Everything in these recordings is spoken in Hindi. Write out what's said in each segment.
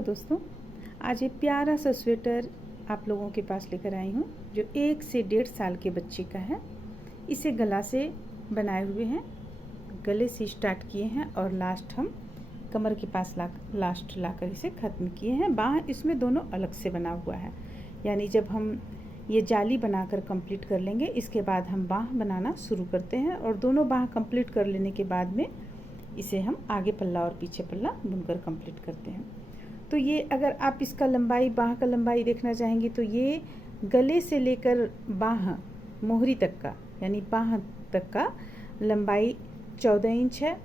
हेलो दोस्तों, आज ये प्यारा सा स्वेटर आप लोगों के पास लेकर आई हूँ जो 1 से 1.5 साल के बच्चे का है। इसे गला से बनाए हुए हैं, गले से स्टार्ट किए हैं और लास्ट हम कमर के पास लास्ट लाकर इसे ख़त्म किए हैं। बाह इसमें दोनों अलग से बना हुआ है, यानी जब हम ये जाली बनाकर कंप्लीट कर लेंगे इसके बाद हम बाह बनाना शुरू करते हैं और दोनों बाह कंप्लीट कर लेने के बाद में इसे हम आगे पल्ला और पीछे पल्ला बुनकर कंप्लीट करते हैं। तो ये अगर आप इसका लंबाई, बाह का लंबाई देखना चाहेंगे तो ये गले से लेकर बाह मोहरी तक का, यानी बाह तक का लंबाई 14 इंच है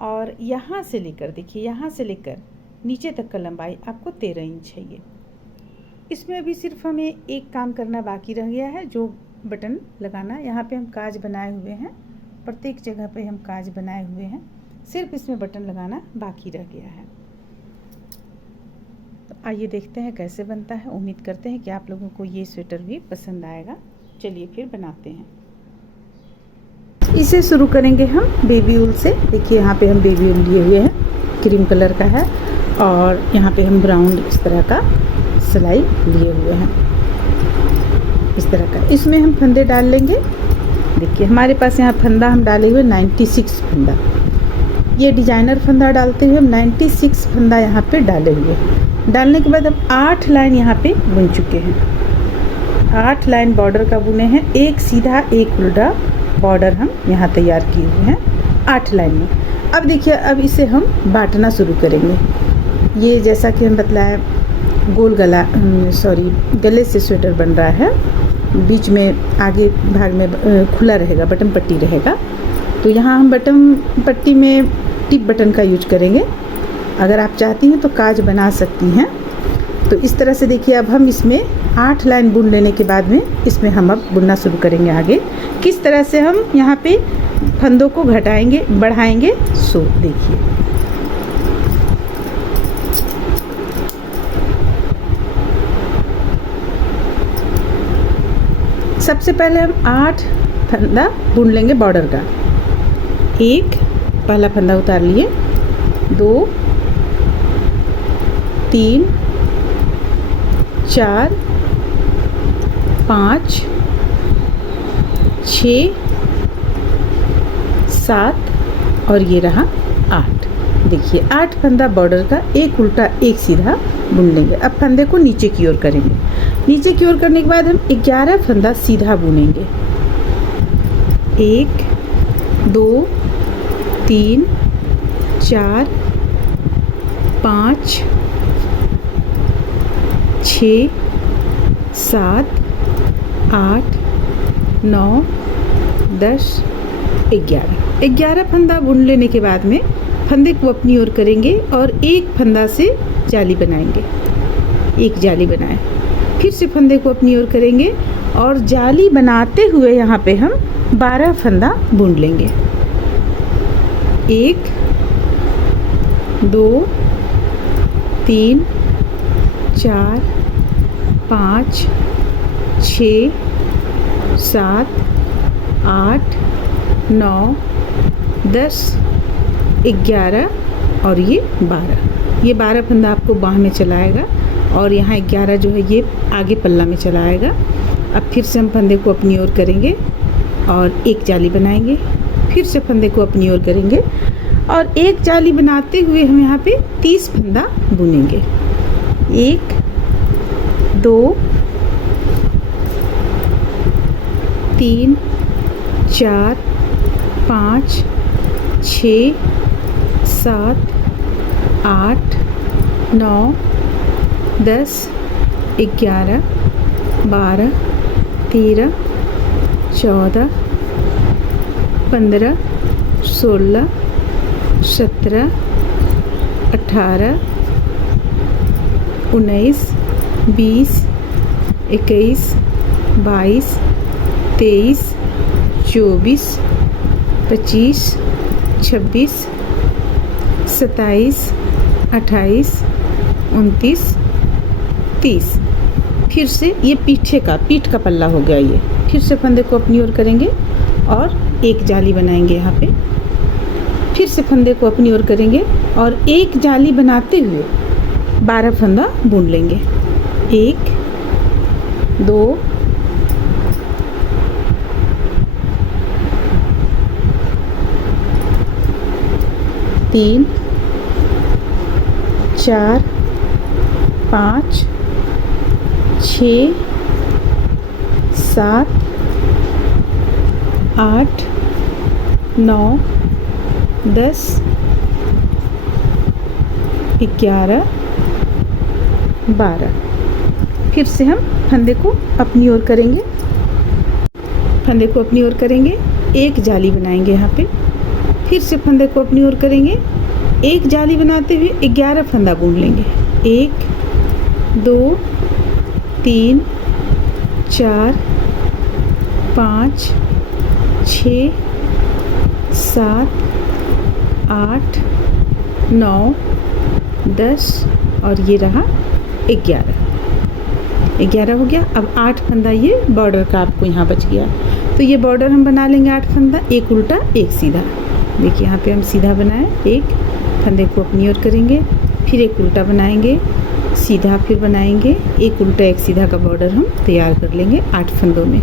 और यहाँ से लेकर, देखिए यहाँ से लेकर नीचे तक का लंबाई आपको 13 इंच है। ये इसमें अभी सिर्फ हमें एक काम करना बाकी रह गया है, जो बटन लगाना। यहाँ पे हम काज बनाए हुए हैं, प्रत्येक जगह पे हम काज बनाए हुए हैं, सिर्फ इसमें बटन लगाना बाकी रह गया है। तो आइए देखते हैं कैसे बनता है। उम्मीद करते हैं कि आप लोगों को ये स्वेटर भी पसंद आएगा। चलिए फिर बनाते हैं। इसे शुरू करेंगे हम बेबी ऊल से। देखिए यहाँ पे हम बेबी ऊल लिए हुए हैं, क्रीम कलर का है और यहाँ पे हम ब्राउन इस तरह का सिलाई लिए हुए हैं, इस तरह का। इसमें हम फंदे डाल लेंगे। देखिए हमारे पास यहाँ फंदा हम डाले हुए 96 फंदा। ये डिजाइनर फंदा डालते हुए हम 96 फंदा यहाँ पे डालेंगे। डालने के बाद हम 8 लाइन यहाँ पे बुन चुके हैं। 8 लाइन बॉर्डर का बुने हैं, एक सीधा एक उल्टा बॉर्डर हम यहाँ तैयार किए हुए हैं 8 लाइन में। अब देखिए, अब इसे हम बांटना शुरू करेंगे। ये जैसा कि हम बतलाया, गोल गला गले से स्वेटर बन रहा है, बीच में आगे भाग में खुला रहेगा, बटन पट्टी रहेगा। तो यहाँ हम बटन पट्टी में टिप बटन का यूज करेंगे। अगर आप चाहती हैं तो काज बना सकती हैं। तो इस तरह से देखिए, अब हम इसमें 8 लाइन बुन लेने के बाद में इसमें हम अब बुनना शुरू करेंगे आगे। किस तरह से हम यहाँ पे फंदों को घटाएंगे, बढ़ाएंगे, सो देखिए। सबसे पहले हम 8 फंदा बुन लेंगे बॉर्डर का। एक पहला फंदा उतार लिए, 2 3 4 5 6 7 और ये रहा 8। देखिए 8 फंदा बॉर्डर का, एक उल्टा एक सीधा बुन लेंगे। अब फंदे को नीचे की ओर करेंगे। नीचे की ओर करने के बाद हम 11 फंदा सीधा बुनेंगे। 1 2 3 4 5 6 7 8 9 10 11 फंदा बुन लेने के बाद में फंदे को अपनी ओर करेंगे और एक फंदा से जाली बनाएंगे। एक जाली बनाए, फिर से फंदे को अपनी ओर करेंगे और जाली बनाते हुए यहाँ पे हम 12 फंदा बुन लेंगे। 1 2 3 4 5 6 7 8 9 10 11 और ये 12। ये 12 फंदा आपको बाह में चलाएगा और यहाँ 11 जो है ये आगे पल्ला में चलाएगा। अब फिर से हम फंदे को अपनी ओर करेंगे और एक जाली बनाएंगे, फिर से फंदे को अपनी ओर करेंगे और एक जाली बनाते हुए हम यहाँ पे 30 फंदा बुनेंगे। 1 2 3 4 5 6 7 8 9 10 11 12 13 14 15 16 17 18 19 20 21 22 23 24 25 26 27 28 29 30। फिर से ये पीठ का पल्ला हो गया। ये फिर से फंदे को अपनी ओर करेंगे और एक जाली बनाएंगे यहाँ पे। फिर से फंदे को अपनी ओर करेंगे और एक जाली बनाते हुए 12 फंदा बुन लेंगे। 1 2 3 4 5 6 7 8 9 10 11 12। फिर से हम फंदे को अपनी ओर करेंगे, फंदे को अपनी ओर करेंगे, एक जाली बनाएंगे यहाँ पे। फिर से फंदे को अपनी ओर करेंगे, एक जाली बनाते हुए 11 फंदा बुन लेंगे। 1 2 3 4 5 6 7 8 9 10 और ये रहा 11 हो गया। अब 8 फंदा ये बॉर्डर का आपको यहाँ बच गया, तो ये बॉर्डर हम बना लेंगे 8 फंदा, एक उल्टा एक सीधा। देखिए यहाँ पे हम सीधा बनाए, एक फंदे को अपनी ओर करेंगे, फिर एक उल्टा बनाएंगे, सीधा फिर बनाएंगे, एक उल्टा एक सीधा का बॉर्डर हम तैयार कर लेंगे 8 फंदों में।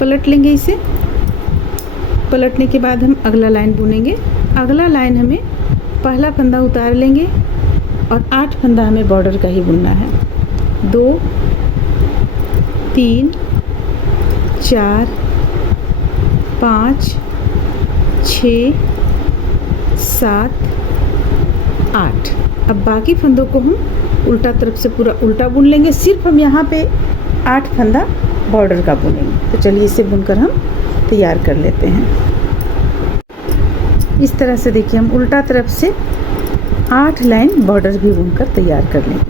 पलट लेंगे इसे। पलटने के बाद हम अगला लाइन बुनेंगे। अगला लाइन हमें पहला फंदा उतार लेंगे और 8 फंदा हमें बॉर्डर का ही बुनना है। 2 3 4 5 6 7 8। अब बाकी फंदों को हम उल्टा तरफ से पूरा उल्टा बुन लेंगे, सिर्फ हम यहाँ पे 8 फंदा बॉर्डर का बुनेंगे। तो चलिए इसे बुनकर हम तैयार कर लेते हैं। इस तरह से देखिए हम उल्टा तरफ से 8 लाइन बॉर्डर भी बुनकर तैयार कर लेंगे।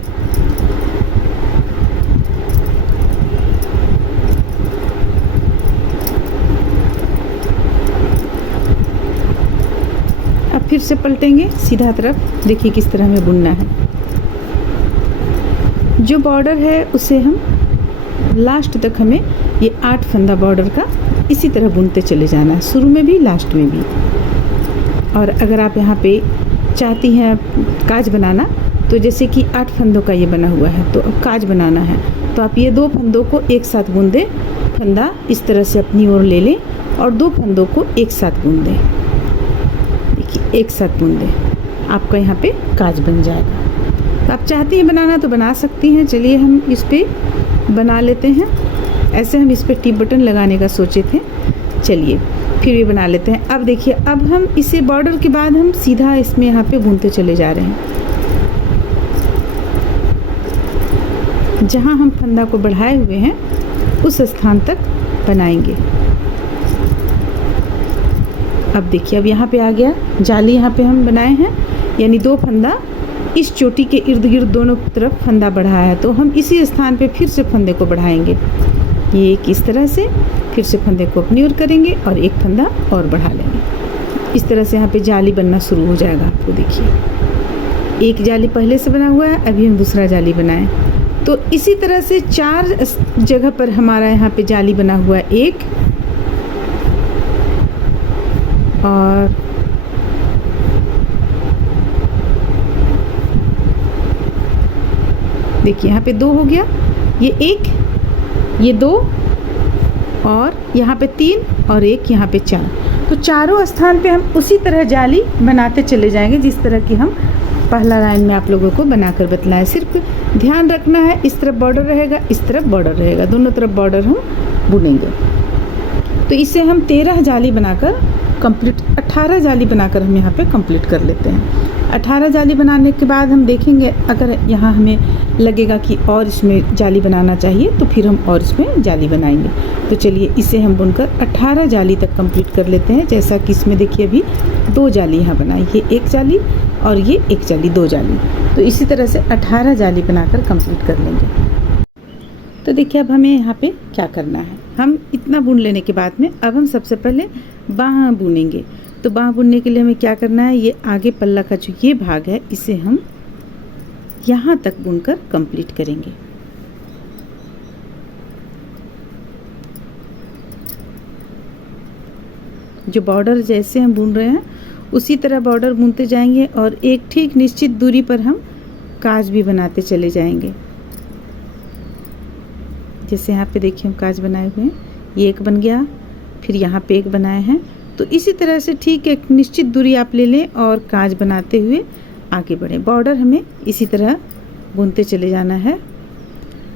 अब फिर से पलटेंगे सीधा तरफ, देखिए किस तरह हमें बुनना है। जो बॉर्डर है उसे हम लास्ट तक हमें ये 8 फंदा बॉर्डर का इसी तरह बुनते चले जाना है, शुरू में भी लास्ट में भी। और अगर आप यहाँ पे चाहती हैं काज बनाना, तो जैसे कि 8 फंदों का ये बना हुआ है, तो अब काज बनाना है तो आप ये 2 फंदों को एक साथ बुन दें, फंदा इस तरह से अपनी ओर ले लें और 2 फंदों को एक साथ बुन दें। देखिए एक साथ बुन दें, आपका यहाँ पे काज बन जाएगा। तो आप चाहती हैं बनाना तो बना सकती हैं। चलिए हम इस पर बना लेते हैं। ऐसे हम इस पर टिप बटन लगाने का सोचे थे, चलिए फिर भी बना लेते हैं। अब देखिए अब हम इसे बॉर्डर के बाद हम सीधा इसमें यहाँ पे बुनते चले जा रहे हैं। जहाँ हम फंदा को बढ़ाए हुए हैं उस स्थान तक बनाएंगे। अब देखिए अब यहाँ पे आ गया जाली, यहाँ पे हम बनाए हैं, यानी 2 फंदा इस चोटी के इर्द गिर्द दोनों तरफ फंदा बढ़ाया है, तो हम इसी स्थान पे फिर से फंदे को बढ़ाएंगे। ये एक इस तरह से, फिर से फंदे को अपनी ओर करेंगे और एक फंदा और बढ़ा लेंगे। इस तरह से यहाँ पे जाली बनना शुरू हो जाएगा। आपको देखिए एक जाली पहले से बना हुआ है, अभी हम दूसरा जाली बनाएं। तो इसी तरह से 4 जगह पर हमारा यहाँ पे जाली बना हुआ है। एक और देखिए यहाँ पे 2 हो गया, ये 1, ये 2 और यहाँ पे 3 और एक यहाँ पे 4। तो चारों स्थान पे हम उसी तरह जाली बनाते चले जाएंगे जिस तरह की हम पहला लाइन में आप लोगों को बनाकर बतलाएं। सिर्फ ध्यान रखना है इस तरफ बॉर्डर रहेगा, इस तरफ बॉर्डर रहेगा, दोनों तरफ बॉर्डर हम बुनेंगे। तो इसे हम 13 जाली बनाकर कंप्लीट, 18 जाली बनाकर हम यहाँ पे कंप्लीट कर लेते हैं। 18 जाली बनाने के बाद हम देखेंगे अगर यहाँ हमें लगेगा कि और इसमें जाली बनाना चाहिए तो फिर हम और इसमें जाली बनाएंगे। तो चलिए इसे हम बुनकर 18 जाली तक कंप्लीट कर लेते हैं। जैसा कि इसमें देखिए अभी 2 जाली यहाँ बनाई, ये 1 जाली और ये 1 जाली, 2 जाली। तो इसी तरह से 18 जाली बनाकर कंप्लीट कर लेंगे। तो देखिए अब हमें यहाँ पे क्या करना है। हम इतना बुन लेने के बाद में अब हम सबसे पहले बाँह बुनेंगे। तो बाँह बुनने के लिए हमें क्या करना है, ये आगे पल्ला का जो ये भाग है इसे हम यहाँ तक बुनकर कंप्लीट करेंगे। जो बॉर्डर जैसे हम बुन रहे हैं उसी तरह बॉर्डर बुनते जाएंगे और एक ठीक निश्चित दूरी पर हम काज भी बनाते चले जाएंगे। जैसे यहाँ पे देखिए हम काज बनाए हुए हैं, ये एक बन गया, फिर यहाँ पे एक बनाए हैं। तो इसी तरह से ठीक एक निश्चित दूरी आप ले लें और काज बनाते हुए आगे बढ़ें। बॉर्डर हमें इसी तरह बुनते चले जाना है।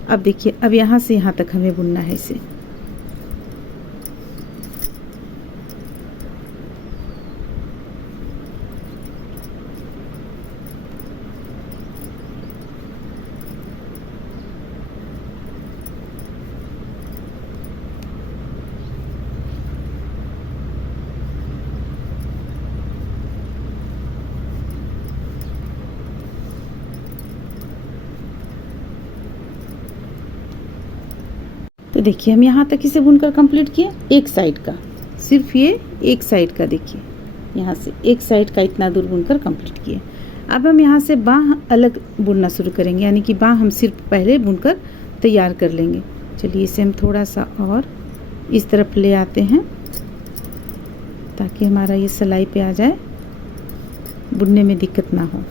अब देखिए, अब यहाँ से यहाँ तक हमें बुनना है इसे। तो देखिए हम यहाँ तक इसे बुनकर कंप्लीट किए, एक साइड का, सिर्फ ये एक साइड का, देखिए यहाँ से एक साइड का इतना दूर बुनकर कंप्लीट किए। अब हम यहाँ से बाँह अलग बुनना शुरू करेंगे, यानी कि बाँह हम सिर्फ पहले बुनकर तैयार कर लेंगे। चलिए इसे हम थोड़ा सा और इस तरफ ले आते हैं ताकि हमारा ये सिलाई पे आ जाए, बुनने में दिक्कत ना हो।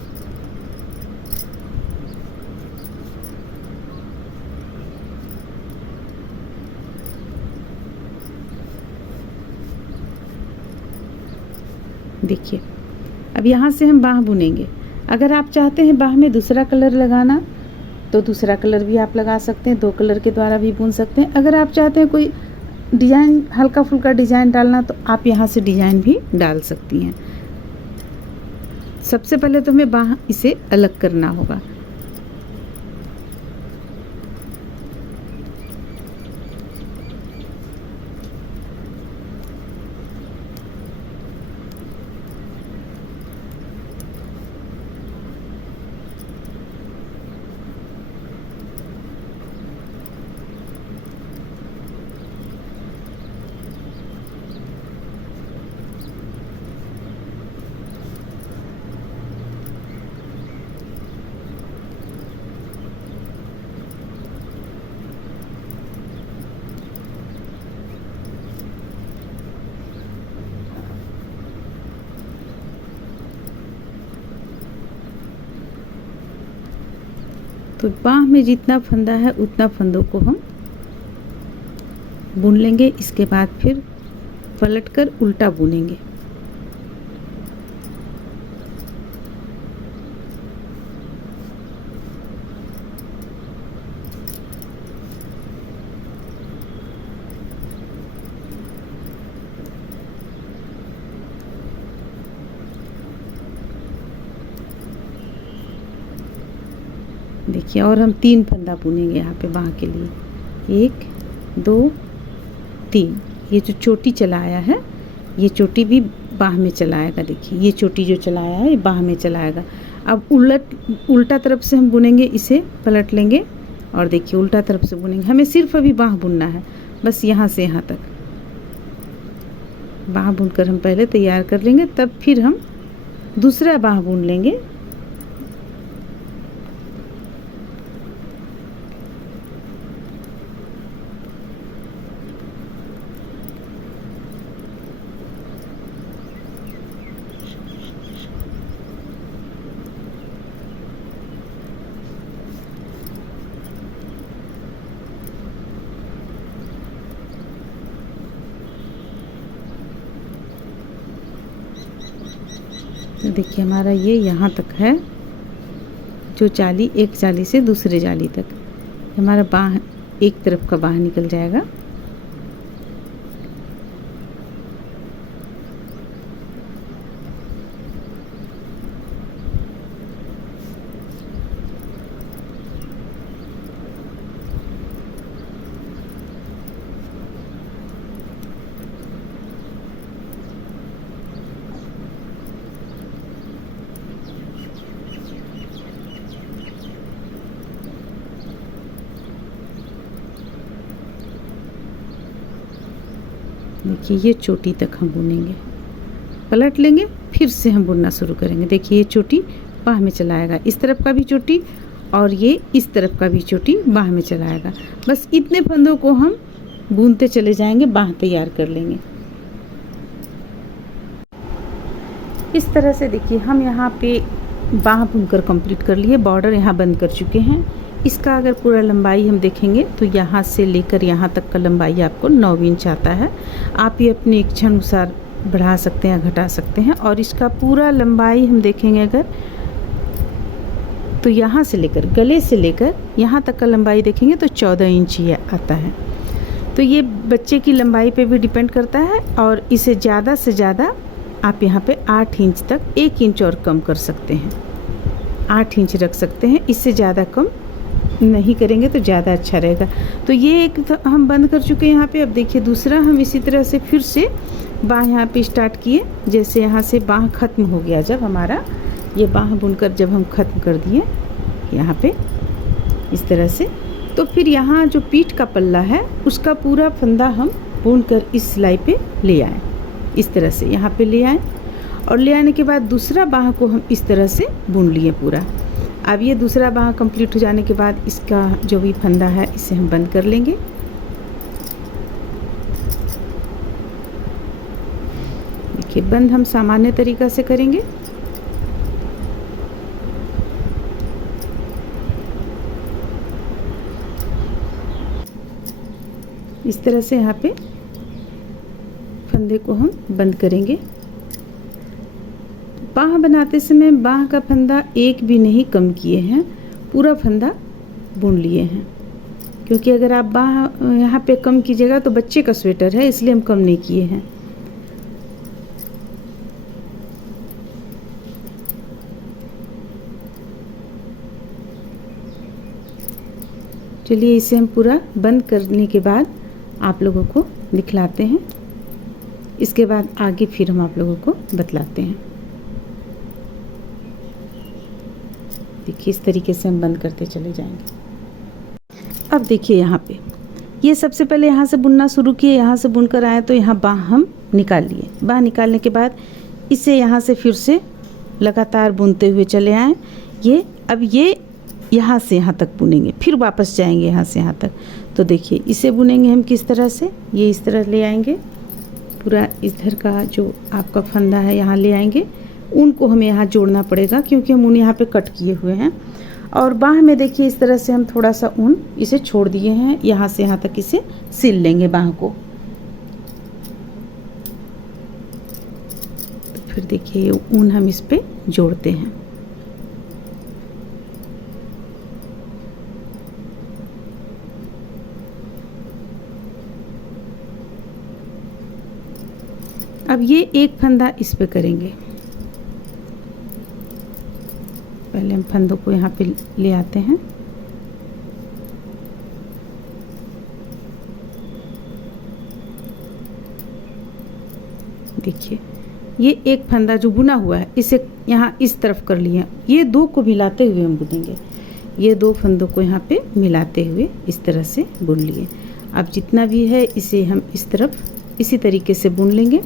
देखिए अब यहाँ से हम बाँह बुनेंगे। अगर आप चाहते हैं बाँह में दूसरा कलर लगाना तो दूसरा कलर भी आप लगा सकते हैं, 2 कलर के द्वारा भी बुन सकते हैं। अगर आप चाहते हैं कोई डिज़ाइन, हल्का फुल्का डिज़ाइन डालना, तो आप यहाँ से डिज़ाइन भी डाल सकती हैं। सबसे पहले तो हमें बाँह इसे अलग करना होगा। तो बाँह में जितना फंदा है उतना फंदों को हम बुन लेंगे। इसके बाद फिर पलटकर उल्टा बुनेंगे। देखिए, और हम 3 फंदा बुनेंगे यहाँ पे बाँह के लिए, 1 2 3। ये जो चोटी चला आया है, ये चोटी भी बाँह में चला आएगा। देखिए ये चोटी जो चला आया है ये बाँह में चला आएगा। अब उल्टा तरफ से हम बुनेंगे, इसे पलट लेंगे और देखिए उल्टा तरफ से बुनेंगे। हमें सिर्फ अभी बाँह बुनना है, बस यहाँ से यहाँ तक बाँह बुनकर हम पहले तैयार कर लेंगे, तब फिर हम दूसरा बाँह बुन लेंगे। देखिए हमारा ये यहाँ तक है, जो जाली, एक जाली से दूसरे जाली तक हमारा बाँह, एक तरफ का बाँह निकल जाएगा। देखिए ये चोटी तक हम बुनेंगे, पलट लेंगे, फिर से हम बुनना शुरू करेंगे। देखिए ये चोटी बाँह में चलाएगा, इस तरफ का भी चोटी और ये इस तरफ का भी चोटी बाँह में चलाएगा। बस इतने फंदों को हम बुनते चले जाएंगे, बाँह तैयार कर लेंगे। इस तरह से देखिए हम यहाँ पे बाँह बुनकर कंप्लीट कर लिए, बॉर्डर यहाँ बंद कर चुके हैं। इसका अगर पूरा लंबाई हम देखेंगे तो यहाँ से लेकर यहाँ तक का लंबाई आपको 9 इंच आता है। आप ये अपनी इच्छा अनुसार बढ़ा सकते हैं या घटा सकते हैं। और इसका पूरा लंबाई हम देखेंगे अगर तो यहाँ से लेकर गले से लेकर यहाँ तक का लंबाई देखेंगे तो 14 इंच ही आता है। तो ये बच्चे की लंबाई पे भी डिपेंड करता है और इसे ज़्यादा से ज़्यादा आप यहाँ पे 8 इंच तक 1 इंच और कम कर सकते हैं, 8 इंच रख सकते हैं। इससे ज़्यादा कम नहीं करेंगे तो ज़्यादा अच्छा रहेगा। तो ये एक हम बंद कर चुके हैं यहाँ पे। अब देखिए दूसरा हम इसी तरह से फिर से बाँह यहाँ पे स्टार्ट किए। जैसे यहाँ से बाँह ख़त्म हो गया, जब हमारा ये बाँह बुनकर जब हम ख़त्म कर दिए यहाँ पे इस तरह से, तो फिर यहाँ जो पीठ का पल्ला है उसका पूरा फंदा हम बुनकर इस सिलाई पे ले आए। इस तरह से यहाँ पे ले आए और ले आने के बाद दूसरा बाँह को हम इस तरह से बुन लिए पूरा। अब ये दूसरा बाँह कंप्लीट हो जाने के बाद इसका जो भी फंदा है इसे हम बंद कर लेंगे। देखिए बंद हम सामान्य तरीक़ा से करेंगे। इस तरह से यहाँ पे फंदे को हम बंद करेंगे। बाँह बनाते समय बाँह का फंदा एक भी नहीं कम किए हैं, पूरा फंदा बुन लिए हैं। क्योंकि अगर आप बाँह यहाँ पे कम कीजिएगा तो बच्चे का स्वेटर है, इसलिए हम कम नहीं किए हैं। चलिए इसे हम पूरा बंद करने के बाद आप लोगों को दिखलाते हैं। इसके बाद आगे फिर हम आप लोगों को बतलाते हैं। देखिए इस तरीके से हम बंद करते चले जाएंगे। अब देखिए यहाँ पे ये सबसे पहले यहाँ से बुनना शुरू किए, यहाँ से बुनकर आए तो यहाँ बाँह हम निकाल लिए। बाँह निकालने के बाद इसे यहाँ से फिर से लगातार बुनते हुए चले आए। अब ये यहाँ से यहाँ तक बुनेंगे, फिर वापस जाएंगे यहाँ से यहाँ तक। तो देखिए इसे बुनेंगे हम किस तरह से, ये इस तरह ले आएंगे, पूरा इधर का जो आपका फंदा है यहाँ ले आएंगे। ऊन को हमें यहाँ जोड़ना पड़ेगा क्योंकि हम ऊन यहाँ पे कट किए हुए हैं। और बाँह में देखिए इस तरह से हम थोड़ा सा ऊन इसे छोड़ दिए हैं, यहाँ से यहाँ तक इसे सिल लेंगे बाँह को। तो फिर देखिए ये ऊन हम इस पे जोड़ते हैं। अब ये एक फंदा इस पे करेंगे। पहले हम फंदों को यहाँ पे ले आते हैं। देखिए ये एक फंदा जो बुना हुआ है इसे यहाँ इस तरफ कर लिए, ये दो को मिलाते हुए हम बुनेंगे। ये दो फंदों को यहाँ पे मिलाते हुए इस तरह से बुन लिए। अब जितना भी है इसे हम इस तरफ इसी तरीके से बुन लेंगे।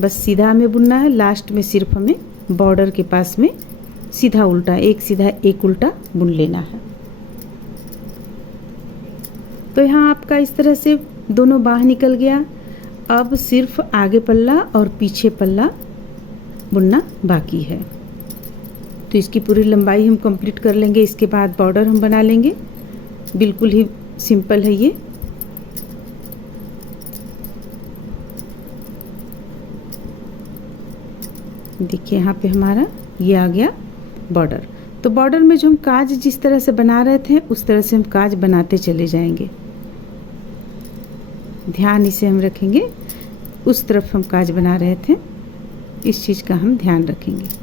बस सीधा हमें बुनना है, लास्ट में सिर्फ हमें बॉर्डर के पास में सीधा उल्टा, एक सीधा एक उल्टा बुन लेना है। तो यहाँ आपका इस तरह से दोनों बाँह निकल गया। अब सिर्फ आगे पल्ला और पीछे पल्ला बुनना बाकी है। तो इसकी पूरी लंबाई हम कंप्लीट कर लेंगे। इसके बाद बॉर्डर हम बना लेंगे। बिल्कुल ही सिंपल है ये। देखिए यहाँ पे हमारा ये आ गया बॉर्डर। तो बॉर्डर में जो हम काज जिस तरह से बना रहे थे उस तरह से हम काज बनाते चले जाएंगे। ध्यान इसे हम रखेंगे, उस तरफ हम काज बना रहे थे, इस चीज़ का हम ध्यान रखेंगे।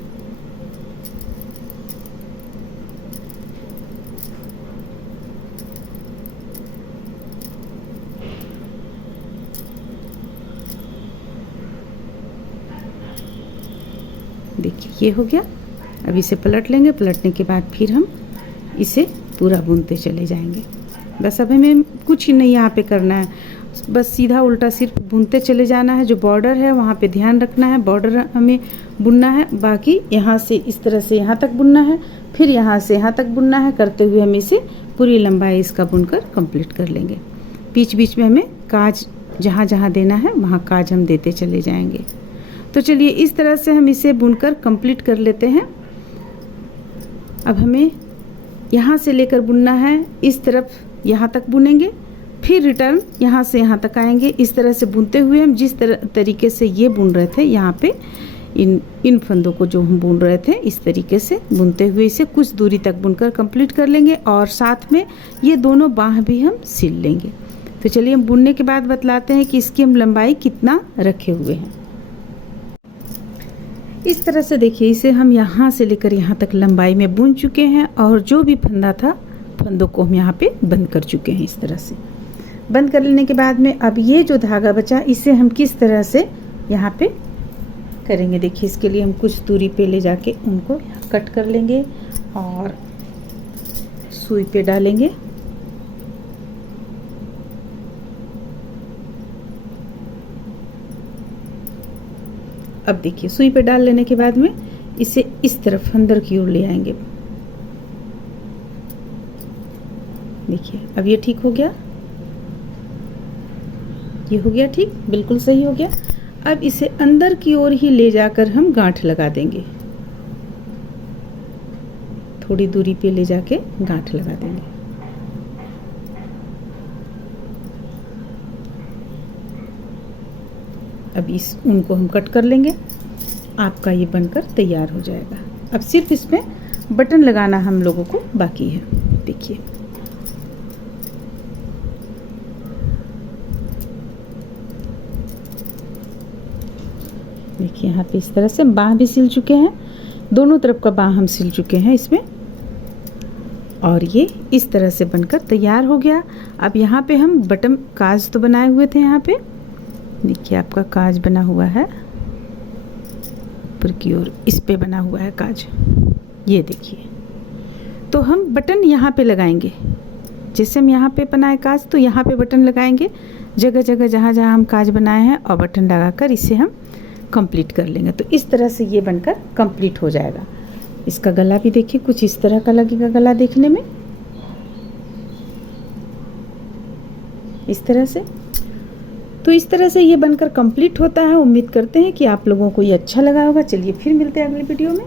देखिए ये हो गया। अब इसे पलट लेंगे। पलटने के बाद फिर हम इसे पूरा बुनते चले जाएंगे। बस अब हमें कुछ ही नहीं यहाँ पे करना है, बस सीधा उल्टा सिर्फ बुनते चले जाना है। जो बॉर्डर है वहाँ पे ध्यान रखना है, बॉर्डर हमें बुनना है। बाकी यहाँ से इस तरह से यहाँ तक बुनना है, फिर यहाँ से यहाँ तक बुनना है। करते हुए हम इसे पूरी लंबाई इसका बुनकर कंप्लीट कर लेंगे। बीच बीच में हमें काज जहाँ जहाँ देना है वहाँ काज हम देते चले जाएंगे। तो चलिए इस तरह से हम इसे बुनकर कंप्लीट कर लेते हैं। अब हमें यहाँ से लेकर बुनना है, इस तरफ यहाँ तक बुनेंगे, फिर रिटर्न यहाँ से यहाँ तक आएंगे। इस तरह से बुनते हुए हम जिस तरीके से ये बुन रहे थे, यहाँ पे इन फंदों को जो हम बुन रहे थे, इस तरीके से बुनते हुए इसे कुछ दूरी तक बुनकर कंप्लीट कर लेंगे और साथ में ये दोनों बाह भी हम सिल लेंगे। तो चलिए हम बुनने के बाद बतलाते हैं कि इसकी हम लंबाई कितना रखे हुए हैं। इस तरह से देखिए, इसे हम यहाँ से लेकर यहाँ तक लंबाई में बुन चुके हैं और जो भी फंदा था, फंदों को हम यहाँ पे बंद कर चुके हैं। इस तरह से बंद कर लेने के बाद में अब ये जो धागा बचा, इसे हम किस तरह से यहाँ पे करेंगे। देखिए, इसके लिए हम कुछ दूरी पे ले जाके उनको कट कर लेंगे और सुई पे डालेंगे। अब देखिए, सुई पे डाल लेने के बाद में इसे इस तरफ अंदर की ओर ले आएंगे। देखिए, अब ये ठीक हो गया, ये हो गया ठीक, बिल्कुल सही हो गया। अब इसे अंदर की ओर ही ले जाकर हम गांठ लगा देंगे। थोड़ी दूरी पे ले जाके गांठ लगा देंगे। अब इस ऊन को हम कट कर लेंगे। आपका ये बनकर तैयार हो जाएगा। अब सिर्फ इसमें बटन लगाना हम लोगों को बाकी है। देखिए, देखिए यहाँ पे इस तरह से बाह भी सिल चुके हैं, दोनों तरफ का बाह हम सिल चुके हैं इसमें, और ये इस तरह से बनकर तैयार हो गया। अब यहाँ पे हम बटन काज तो बनाए हुए थे, यहाँ पे देखिए आपका काज बना हुआ है ऊपर की ओर, इस पे बना हुआ है काज, ये देखिए। तो हम बटन यहाँ पे लगाएंगे, जैसे हम यहाँ पे बनाए काज, तो यहाँ पे बटन लगाएंगे जगह जगह जहाँ जहाँ हम काज बनाए हैं, और बटन लगाकर इसे हम कंप्लीट कर लेंगे। तो इस तरह से ये बनकर कंप्लीट हो जाएगा। इसका गला भी देखिए कुछ इस तरह का लगेगा गला देखने में, इस तरह से। तो इस तरह से ये बनकर कंप्लीट होता है। उम्मीद करते हैं कि आप लोगों को ये अच्छा लगा होगा। चलिए फिर मिलते हैं अगली वीडियो में।